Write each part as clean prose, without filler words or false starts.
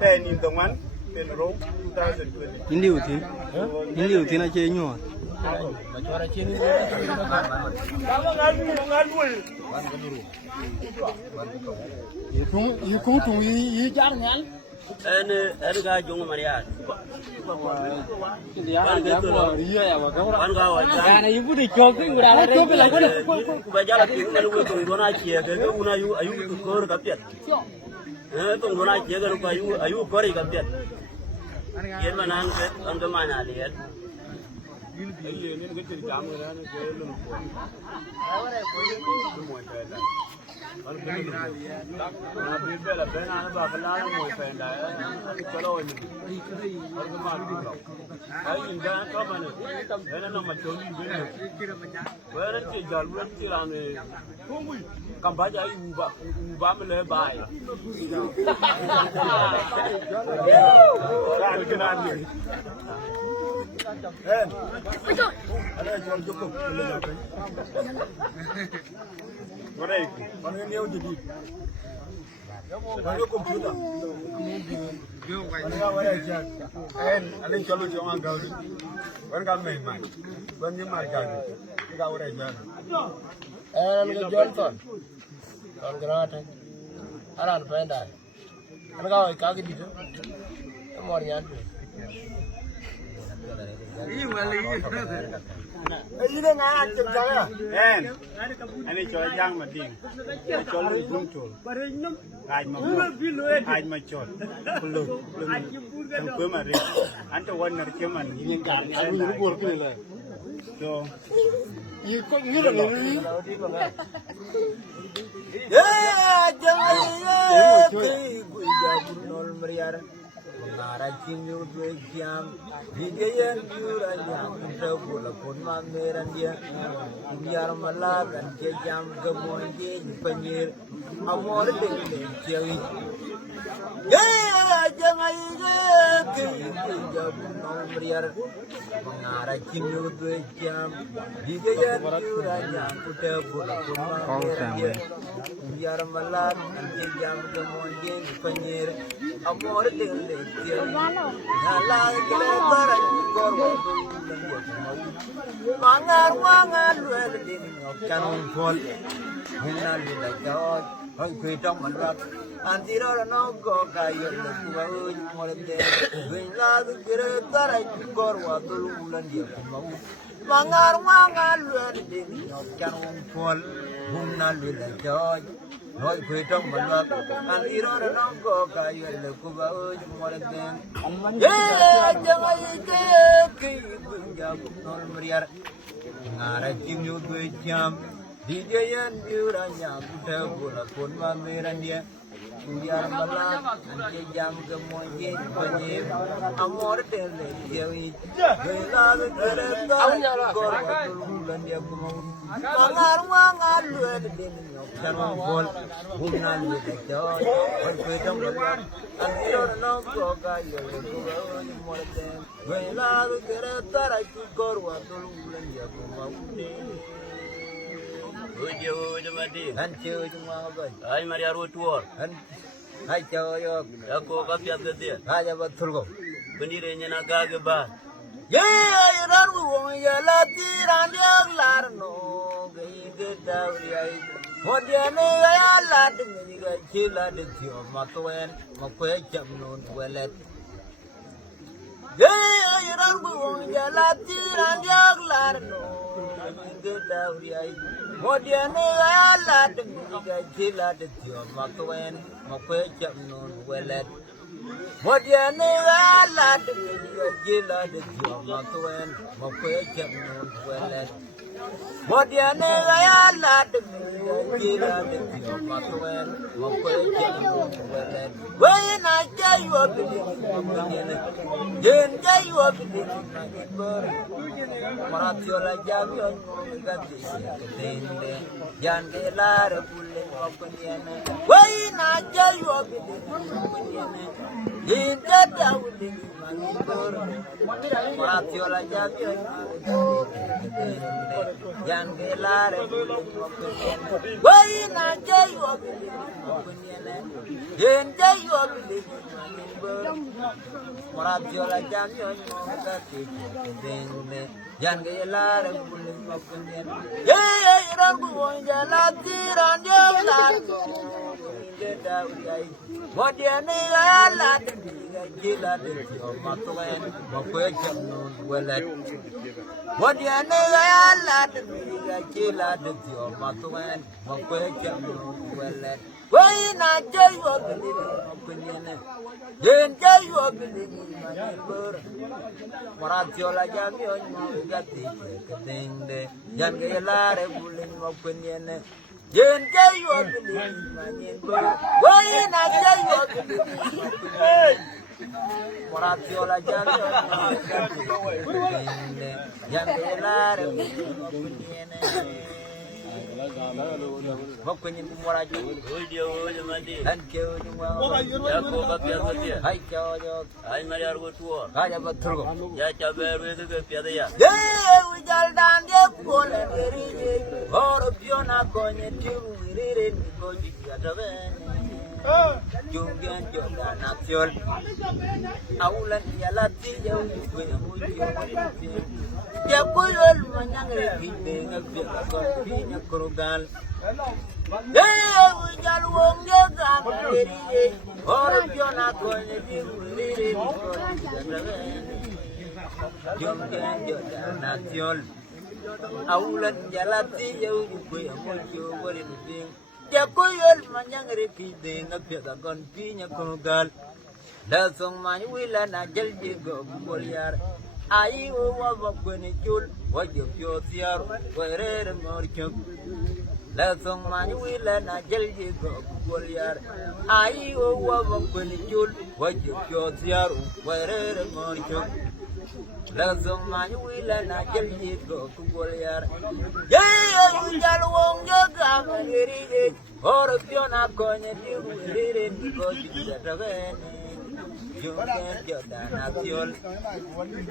Ten in the one, ten row, 2020. Hindi uti na chenyo. You to you young man? And guy Jung Maria. You put it talking without Bajala people will go here. Are you to go to get? Don't go out here. Are you going to get? German under mine alien. What are you? Computer. And I think you're looking on Gaudi. When got made mine. When you might got it. You got what I done. and Johnson. On Granite. I don't find that. I'm going to get it. I'm on the You don't have to tell and I need your young Madin. I told you, boom tool. I'm my child. Look, and the one that came and so you couldn't get it. Yeah, Narakin you break jam, Vigayan Urayam, Tabula Puma Merandia, Yarmalab and Jam Gamondi, Panir, a more than Jelly. Yeah, Narakin you break jam, Vigayan Urayam, Tabula Puma Merandia, Yarmalab and Jam Gamondi, Panir, a more than Mangar welding of cannon fall. When I live like God, I don't want rock. And the other no go, I am the road more than when I get a direct go what the rule and you Mangar welding of cannon fall. When I live like God. Nói quê trong mình là anh đi đó là nó có cái gì là cô bảo ơi chúng ta đang yeah chẳng ai cái bây giờ cũng nói mà đi à ngà ra chim yêu quê chăm đi chơi ăn yêu ra nhà cũng theo cô là con mà mẹ ra đi Biar malam nanti jam kemudian banyak amor tele jauhi bela kereta korban bulan dia kemau mangar luar dini jangan bol bukan luar jauh berpedang berlari anjir nongko kaya luar muda bela kereta korban bulan dia kemau Ujo mati. hancur cuma apa? Ay Maria Rotuor. Hai cowok, Aku kapiat dia. aja betul kok. Pendirenya naga ba. Ya, iran uang ya latiran dia larno, gay getah dia. Modiane ya ladeng juga cila dengkio matuen, makwe jamnon welet. Ya, iran uang ya latiran dia larno, gay getah dia. Modiane ya ladeng juga cila dengkio matuen, makwe jamnon welet. Modiane ya ladeng juga cila dengkio matuen, makwe jamnon welet. Modiane ya ladeng juga cila dengkio matuen, makwe jamnon welet. Wena jayu beli modiane, jen jayu beli nagiber. Maratiola jabion ganti ketende, jan gelar pulen modiane. Wena jayu beli modiane, jen jayu beli nagiber. Maratiola jabion ketende, jan gelar pulen modiane. Wena jayu beli modiane, jen jayu beli Moratiola Jamio, Ding, Yangalar, Yay, what you Moratiola Jungian Joga Nación Aulan Yalati Yakuyol Manangre Pina Kurugal Jalwong Yagan or Jona Jungian Joga Nación Aulan Yalati Yakuyol Manangre Pina Kurugal The song my will and I tell you go Goliar. I over when it you'll what you pure tear, where more chunk. The song my will and I tell you go Goliar. I over when it you'll what you pure tear, where more chunk. The song my will and I tell you go Goliar. Yeah, you got wrong, you got it. Or if you're not going to do it, because you get away. Jungian Joga Nación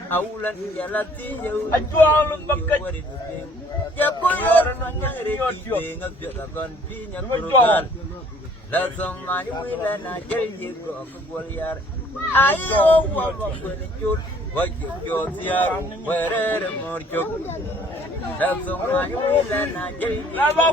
Aulan Yalati Yakuyol Manangre Pina Kurugal The song my will and I tell you go Goliar. I owe when it should what you tear, wherever more joke. The song my will and I tell you.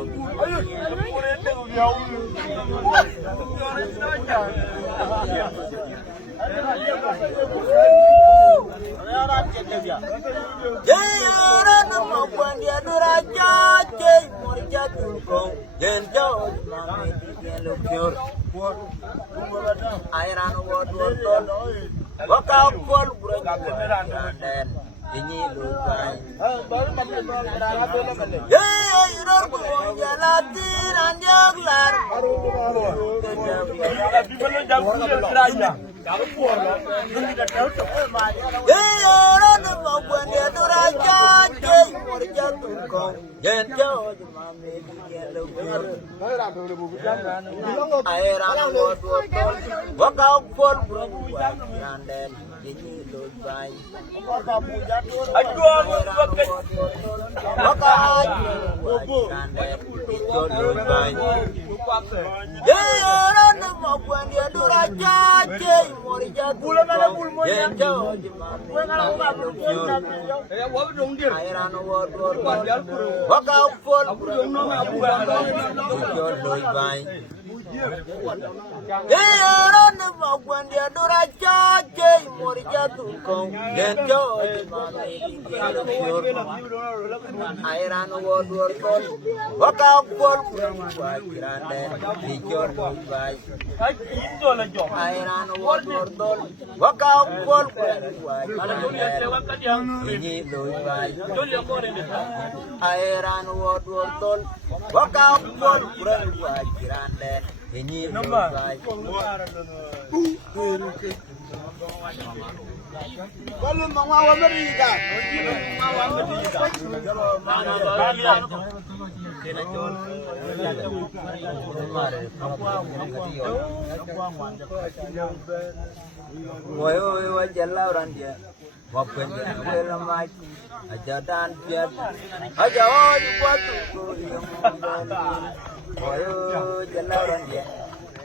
I ran over what out for Ini lupa. Yeah, you don't go on your Latin and your land.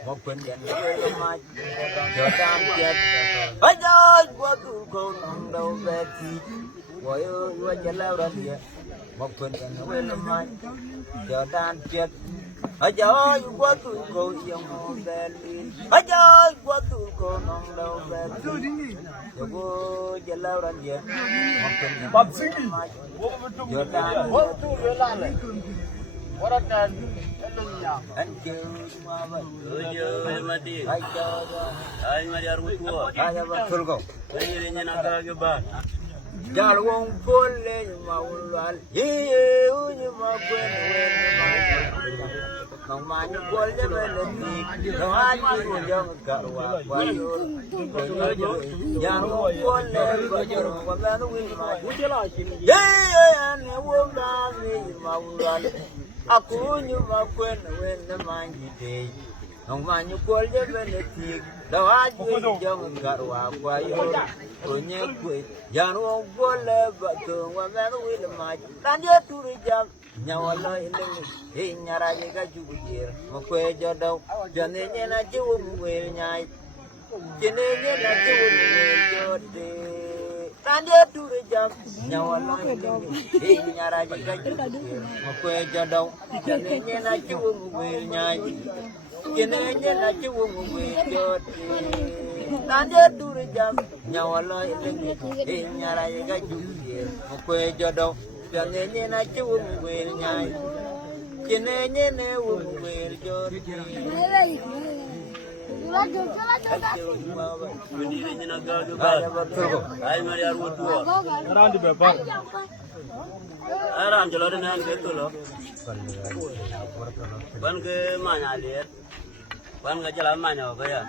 một phần dân quê mai cho tan chết ơi ơi qua tu con đầu về thì quay ơi qua chân lao ra địa một phần dân quê mai cho tan chết ơi ơi qua tu con dòng về đi ơi ơi qua tu con đầu về thì quay chân lao ra địa một phần dân mai cho tan anh chưa mà vậy Yo mati. ai cho Ay mari arut tua. ai cho thul ko Ay ni na ka ke ba. jal wong pole ma ulwal ye u ma kwen wen ma nong ma ni pol je ben ti no an ni yo ka wa yo jal wong pole ba jo wa la no wi ma ye an wo ga ni ma ulwal aku nyu ma kwen wen ma ni te nong ma ni pol je ben ti do an ni yo ka wa yo onye kwe janu gole bato wa manu wil ma tanje turi jam nyawala ileng e nyara ye ga jubir mo kwe jodo jane ne na jiwu wel nyai jene ne na jiwu wel jode tanje turi jam nyawala ileng e nyara ye ga jubir mo kwe jodo jane ne na jiwu wel nyai jene ne na jiwu wel jode tanje turi jam nyawala ilenge inyara yega juye mokwe jodo jane na chuwe wel nyai kine ne wo wel jodi Ni ni na ka ke ba. Ay mari arut tua. Randi be ba. Aran jalo de nan ke to lo. Ban ke ma nya le. Ban ga jala ma nya ba ya.